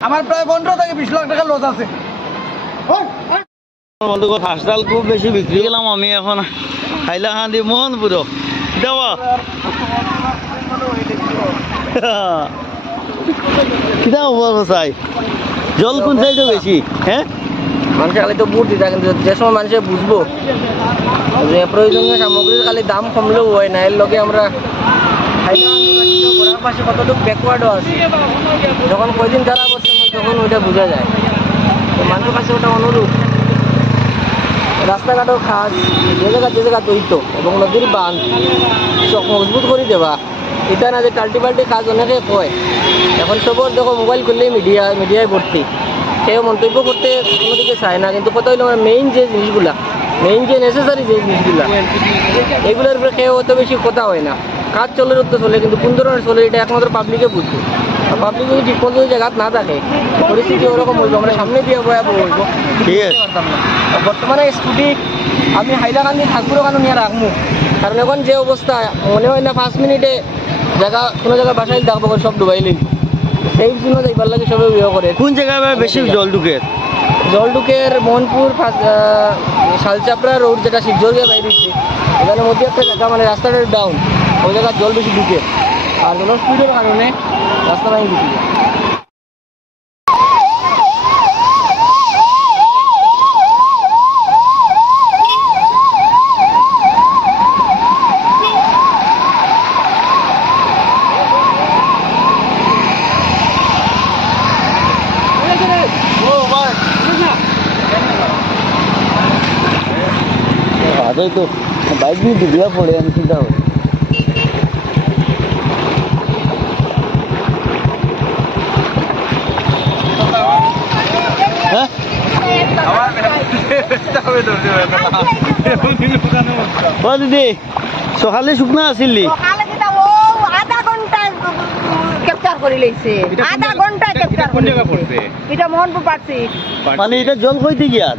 আমার প্রায় 15 থেকে 20 লাখ টাকা লস আছে। বন্ধুগণ হাসপাতাল খুব বেশি বিক্রি গেলাম আমি এখন হাইলাকান্দি মোহনপুর দেওয়া কিনা খবর চাই জল কোন সাইডে বেশি হ্যাঁ মানুষের খালি তো বুট দিতা কিন্তু যে সময় মানুষে বুঝবো যে প্রয়োজনীয় সামগ্রীর খালি দাম কমলেও হয় না এর লগে আমরা ঘোরার পাশে কতটুকু ব্যাকওয়ার্ডও আছে যখন কয়দিন খারাপ হচ্ছে তখন ওইটা বোঝা যায় তো মানুষের কাছে ওটা অনুরোধ রাস্তাঘাটও খাস যে জায়গা দইতো এবং নদীর বাঁধ চোখ মজবুত করে দেওয়া এটা না যে টাল্টিপাল্টি কাজ অনেকে কয় এখন সবর দেখো মোবাইল করলেই মিডিয়ায় ভর্তি কেউ মন্তব্য করতে কোনোদিকে চায় না কিন্তু কথা হইলো আমার মেইন যে জিনিসগুলা মেইন যে নেসেসারি যে জিনিসগুলা এগুলোর উপরে কেউ অত বেশি কথা হয় না কাজ চলে তো চলে কিন্তু কোন ধরনের চলে এটা একমাত্র পাবলিকে বুঝবে আর পাবলিক যদি ঠিক মতো জায়গা না থাকে পরিস্থিতি ওরকম হইব আমরা সামনে দিয়ে ভয়াবহ হইব পারতাম না বর্তমানে স্কুটি আমি হাইলাকান্দি থাকবো কেন নিয়ে রাখবো কারণ এখন যে অবস্থা মনে হয় না 5 মিনিটে কোনো জায়গায় বাসায় দেখবো সব ডুবাইলেই সেই জন্য যাইবার লাগে সবাই বিয়ে করে কোন জায়গায় বেশি জল ঢুকে মোহনপুর শালচাপড়া রোড যেটা শিবজোরকে বাইরে দিচ্ছে এখানে মধ্যে একটা জায়গা মানে রাস্তাটা ডাউন ওই জায়গায় জল বেশি ঢুকে আর জলের স্পিডের কারণে রাস্তা নাই ঢুকে তো বাইক নিয়ে ডুবিয়া পড়ে আমি চিন্তা করি দিদি সকালে শুকনা আছিল মানে এটা জল কইতে গিয়া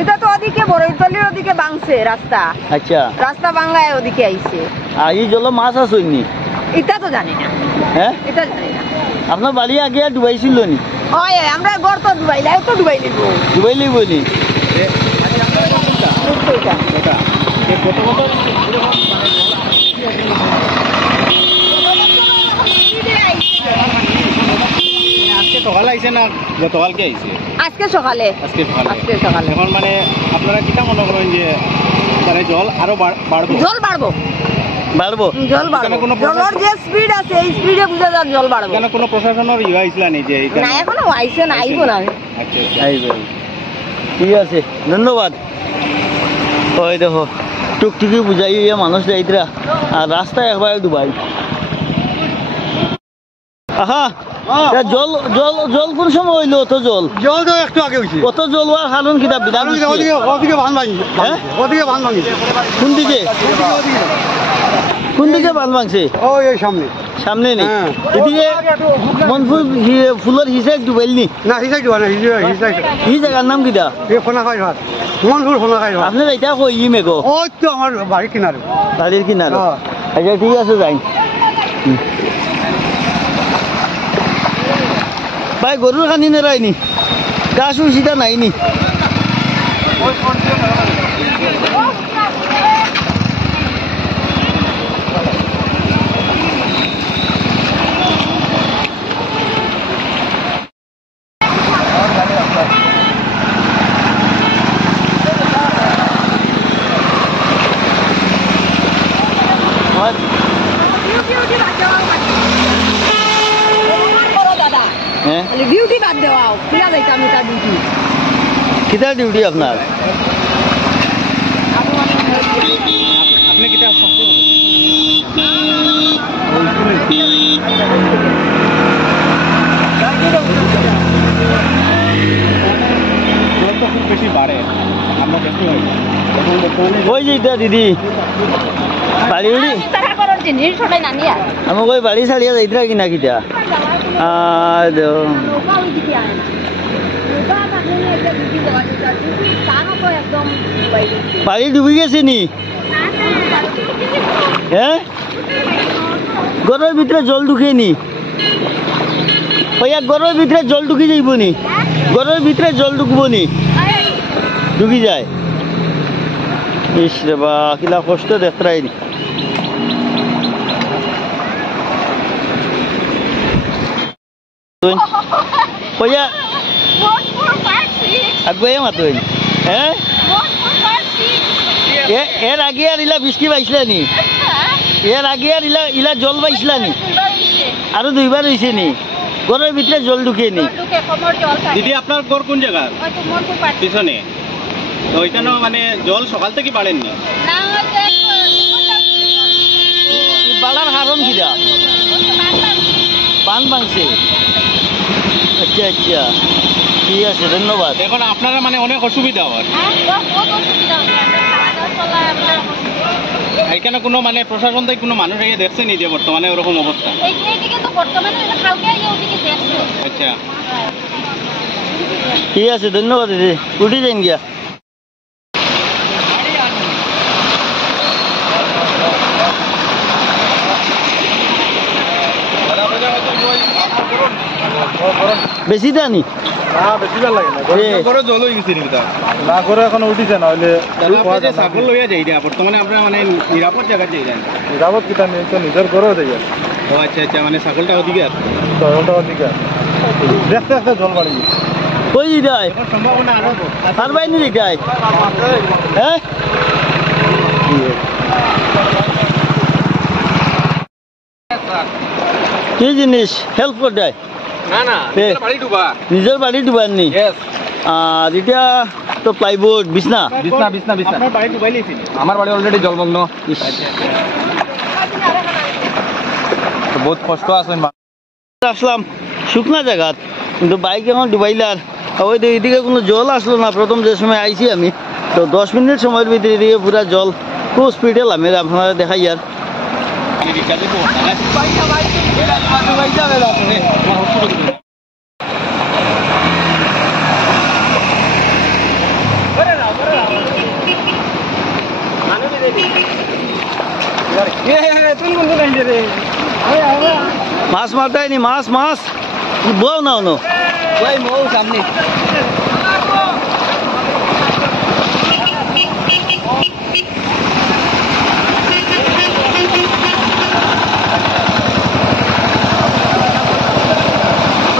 এটা তো ওদিকে বড়ইতলির ওদিকে বাংছে রাস্তা আচ্ছা রাস্তা বাংলায় ওদিকে আইছে আর এই জল মাছ আসইনি এটা তো জানি না হ্যাঁ এটা জানি না আপনার বাড়ি আগে ডুবাইছিল নি হয় আমরা গড় তো ডুবাইলে তো ডুবাই লিব নি সকালে আইছে না গতকালকে আইছে আজকে সকালে এখন মানে আপনারা কিটা মনে করেন যে মানে জল আরো বাড়বো জলের যে স্পিড আছে এই স্পিডে বুঝা যায় জল বাড়বো কেন কোনো প্রশাসনের ইয়ে আইছিল না যে না এখনো আইছে না আইবো না আচ্ছা আইবে ঠিক আছে ধন্যবাদ ওই দেখো টুকটুকি বুঝাই মানুষ যাইতরা আর রাস্তায় একবার ডুবাই আহা জল জল জল কোন সময় হইলো অত জল তো একটু আগে হইছে কত জল হওয়ার কারণ কিটা বিধান ওদিকে বাঁধ ভাঙি কোন দিকে বাঁধ ভাঙছে ওই এই সামনে নেই এদিকে মনপুর ফুলের হিসাব ডুবাইলনি না হিসাই দিবা না হিসাই এই জায়গার নাম কিটা ফোনাখাই ঘাট মনপুর ফোনাখাই ঘাট আপনার এটা কই মেঘো ওই তো আমার বাড়ির কিনারে আচ্ছা ঠিক আছে যাই ভাই গরুর খানি নেরাইনি গাছ উচিতা নাইনি ডিউটি বাদ দেওয়াও কিনা যাইতাম এটা ডিউটি কিটা ডিউটি আপনার আপনি কিটা খুব বেশি বাড়ে আমরা বেশি হয় ওই যে দিদি বাড়ি আমাকে ওই বাড়ি ছাড়িয়া যাইতরা কিনা কিটা বাড়ি ডুবি গেছে নি হ্যাঁ ঘরের ভিতরে জল ঢুকে নি ওইয়া গরুর ভিতরে জল ঢুকি যাইব নি গরুর ভিতরে জল ঢুকবো নি ঢুকি যায় ইস রে বা কিলা কষ্ট দেখরাই নি ওইয়া আগুয়ে মাতুই হ্যাঁ এর আগে আর ইলা বৃষ্টি পাইছিলা নি এর আগে আর ইলা জল পাইছিলা নি আরো দুইবার হয়েছে নি ঘরের ভিতরে জল ঢুকে নি দিদি আপনার ঘর কোন জায়গা পিছনে তো ওইখানে মানে জল সকাল থেকে বাড়েননি বাড়ার কারণ কিরা বান ভাঙছে আচ্ছা আচ্ছা ঠিক আছে ধন্যবাদ এখন আপনারা মানে অনেক অসুবিধা হয় এখানে কোনো মানে প্রশাসন থেকে কোনো মানুষ এগিয়ে দেখছে নি যে বর্তমানে ওরকম অবস্থা আচ্ছা ঠিক আছে ধন্যবাদ দিদি উঠে যান গিয়া বেশি দানি জল হয়ে গেছে না করে এখন উঠিছে না হইলে ছাগল লইয়া যাই দিয়া বর্তমানে আপনারা মানে নিরাপদ জায়গা যাই যান যাবত কিতা নেই তো নিজের ঘরেও যাই ও আচ্ছা আচ্ছা মানে ছাগলটা ওদিকে আছে ওটা ওদিকে দেখতে দেখতে জল বাড়ি কই যাই এখন সম্ভাবনা আরো আর বাইনি যাই হ্যাঁ কি জিনিস হেল্প করে দেয় না না নিজের বাড়ি ডুবা নিজের বাড়ি ডুবার নি আর এটা তো প্লাইবোর্ড বিছনা আপনার বাড়ি ডুবাই লিয়েছিল আমার বাড়ি অলরেডি জলমগ্ন বহুত কষ্ট আছে আসলাম শুকনা জায়গাত কিন্তু বাইক এখন ডুবাইলার ওই তো এদিকে কোনো জল আসলো না প্রথম যে সময় আইছি আমি তো 10 মিনিট সময়ের ভিতরে এদিকে পুরা জল খুব স্পিডে লামে আপনারা দেখাই আর মাছ মারতাই নি মাছ মাছ বউ নাও নো সামনে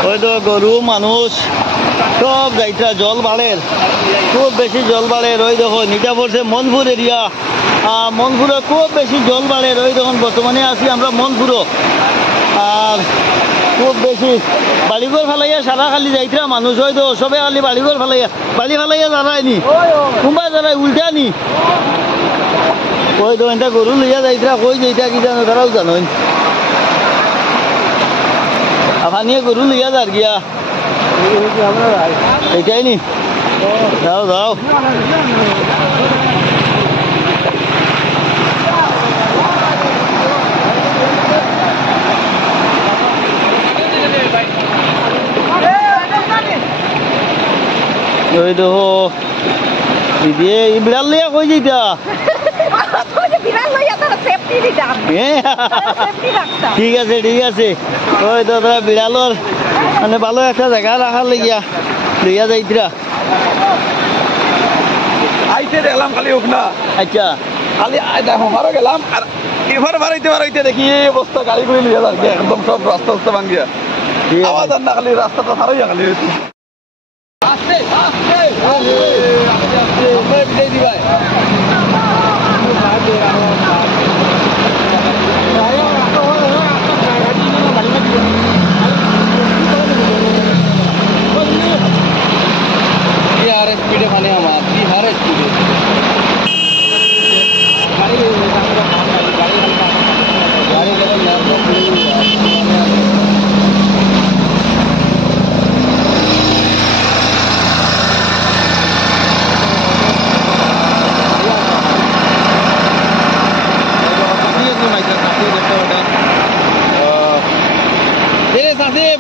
ওই তো গরু মানুষ সব যাইতা জল বাড়ের খুব বেশি জল বাড়ের ওই দেখো নিটা পড়ছে মনপুর এরিয়া মনপুরে খুব বেশি জল বাড়ের ওই দেখুন বর্তমানে আছি আমরা মনপুরও আর খুব বেশি বাড়িঘর ফেলাইয়া সারা খালি যাইতরা মানুষ হয়তো সবে খালি বাড়িঘর ফেলাইয়া বাড়ি ফেলাইয়া দাঁড়ায়নি কোনবাই দাঁড়ায় উল্টা নি ওই তো এটা গরু লইয়া যাইতরা কই যাইতা কি জানো তারাও জানোই আফানিয়ে গরু লইয়া যার গিয়া এইটাই নি যাও যাও ওই দেখো দিদি এই বিড়াল লইয়া কই যাইতা ঠিক আছে ঠিক আছে ওই তো তোরা বিড়ালর মানে ভালো একটা জায়গা রাখার লাগিয়া লইয়া যাইতরা আইতে দেখলাম খালি হোক না আচ্ছা খালি দেখো মারো গেলাম আর এবার বাড়াইতে দেখি এই অবস্থা গাড়ি করে নিয়ে যাচ্ছে একদম সব রাস্তা রাস্তা ভাঙিয়া আওয়াজ আর না খালি রাস্তাটা সারাইয়া খালি স্পিডে মানে আমার বিহার স্পিডে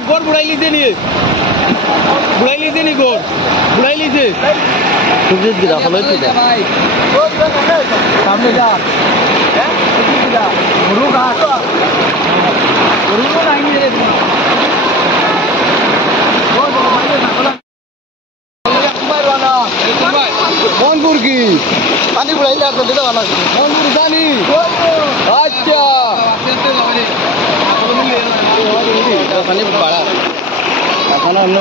गोर बुढ़ाई लीजिए नहीं बुढ़ाई लीजिए नहीं गोर बुढ़ाई लीजिए সুজিত গিরা ফলো হইতে সামনে যা গরু ঘাট গরু নাই রে পানি ফুরাইলে আর দিতে ভালো আছে মন্দির জানি আচ্ছা পানি বাড়া এখন অন্য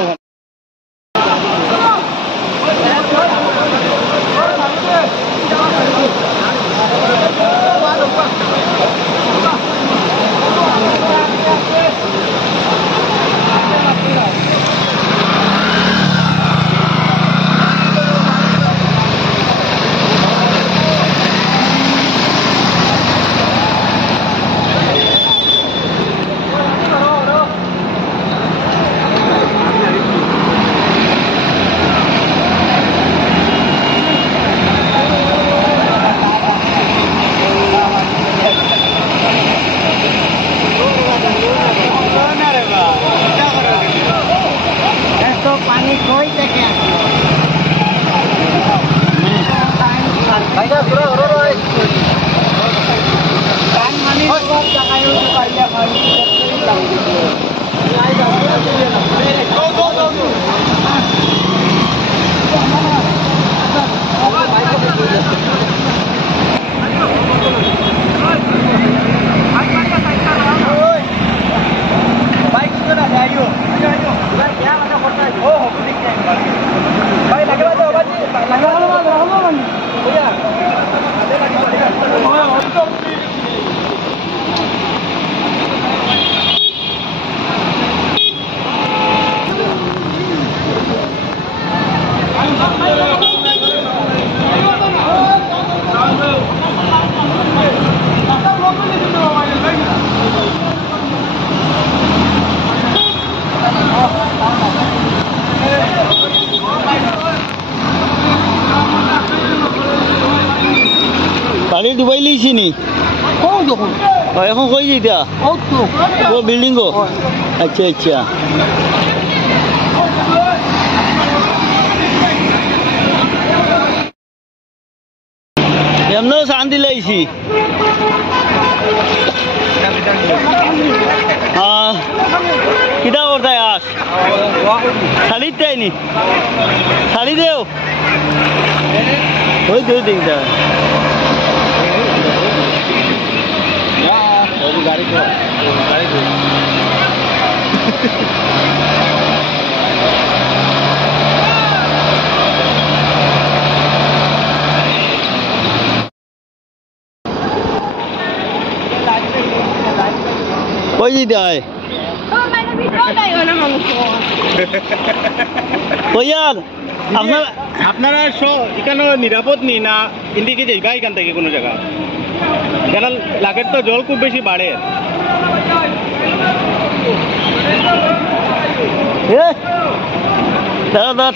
পানি ডুবাই লিছি নি এখন কই যেটা ও বিল্ডিং গো আচ্ছা আচ্ছা এমনও শান্তি লাইছি কিটা করতায় আস শাড়ির চাইনি শাড়ি দেও ওই দেও দেখটা গাড়ি কই যেতে হয় কইয়ার আপনারা এখানে নিরাপদ নি না ইন্দিকে জায়গা এখান থেকে কোনো জায়গা কেন লাগের তো জল খুব বেশি বাড়ে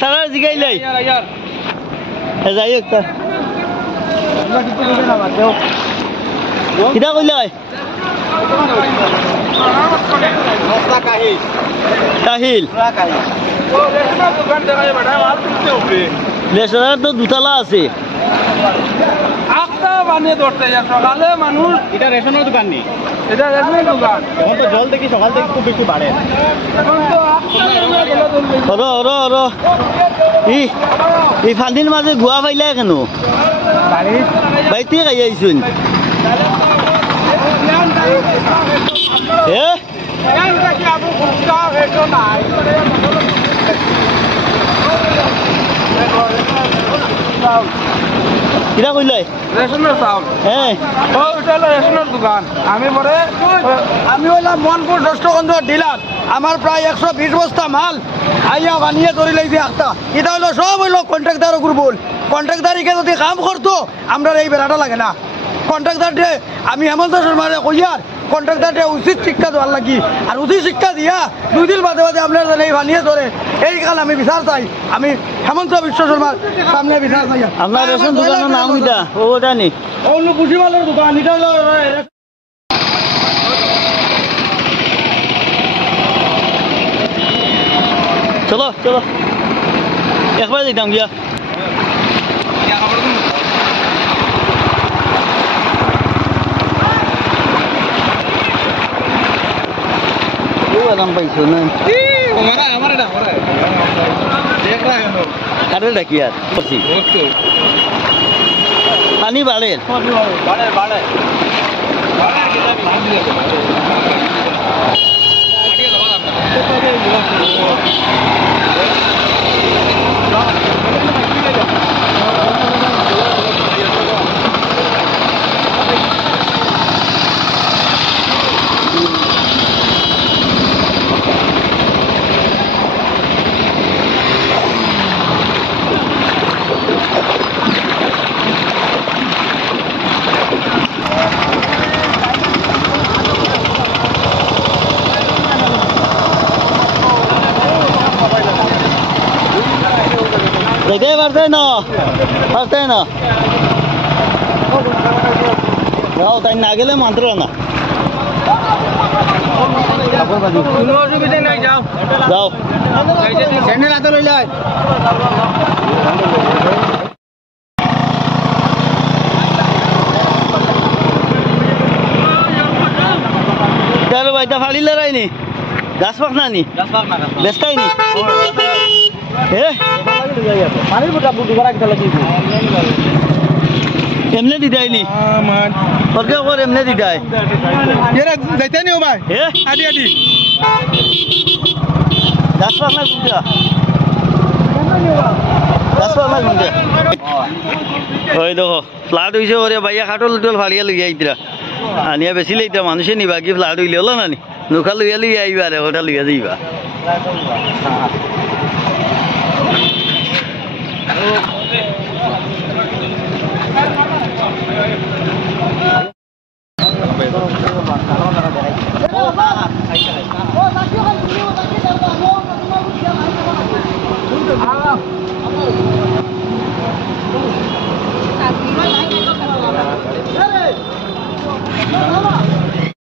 তারা জিগাইলাই যাই একটা কিটা কইলাই কাহিল রেশনের তো দুতলা আছে সকালে মানুষ এটা রেশনের দোকান নেই এটা রেশনের দোকান এখন তো জল দেখি সকাল থেকে খুব বেশি বাড়ে এই ফান্দির মাঝে গুয়া পাইলা কেন বাইতে খাই আইসুন কিরা কইলাই রেশনের চাউল হ্যাঁ ওইটা হলো রেশনের দোকান আমি হইলাম মনপুর দষ্টগন্ধ ডিলার আমার প্রায় 120 বস্তা মাল আইয়া বানিয়ে ধরে লাইছি একটা এটা হলো সব হইলো কন্ট্রাক্টার গ্রুপ কন্ট্রাক্টারিকে যদি কাম করতো আমরা এই বেড়াটা লাগে না কন্ট্রাক্টারে আমি হেমন্ত শর্মারে কইয়ার কন্ট্রাক্টারে উচিত শিক্ষা দেওয়ার লাগি আর উচিত শিক্ষা দিয়া 2 দিন বাদে বাদে আপনার এই বানিয়ে ধরে এই কাল আমি বিচার চাই আমি হেমন্ত বিশ্ব শর্মার সামনে বিচার চাই আপনার রেশন দোকানের নাম কিটা ওটা নি অন্য পুঁজিমালের দোকান এটা চলো চলো একবার যেতাম গিয়া দাম পাইছো না আরে ডাকি আর পানি বাড়ে যেতে পারতে না যাও তাই না গেলে মাত্র না কোনো অসুবিধা নাই, যাও যাও স্যান্ডেল হাতে লইলে তাহলে বাইটা ফাড়িলে রাইনি গাছ পাক না নি বেস্তাই নি এমনি দিদাইনি ওকে ওর এমনি দিদাই যাইতে নিও ভাই হে আদি আদি গাছ পাক না কোনটা গাছ পাক না কোনটা ওই দেখো ফ্লাড হয়েছে ওরে ভাইয়া খাটল উটল ফাড়িয়া লইয়া আইতরা আনিয়া বেশি লইতা মানুষে নিবা কি ফ্লাড হইলে হলো না নি নৌকা লইয়া লইয়া আইবা রে ওটা লইয়া যাইবা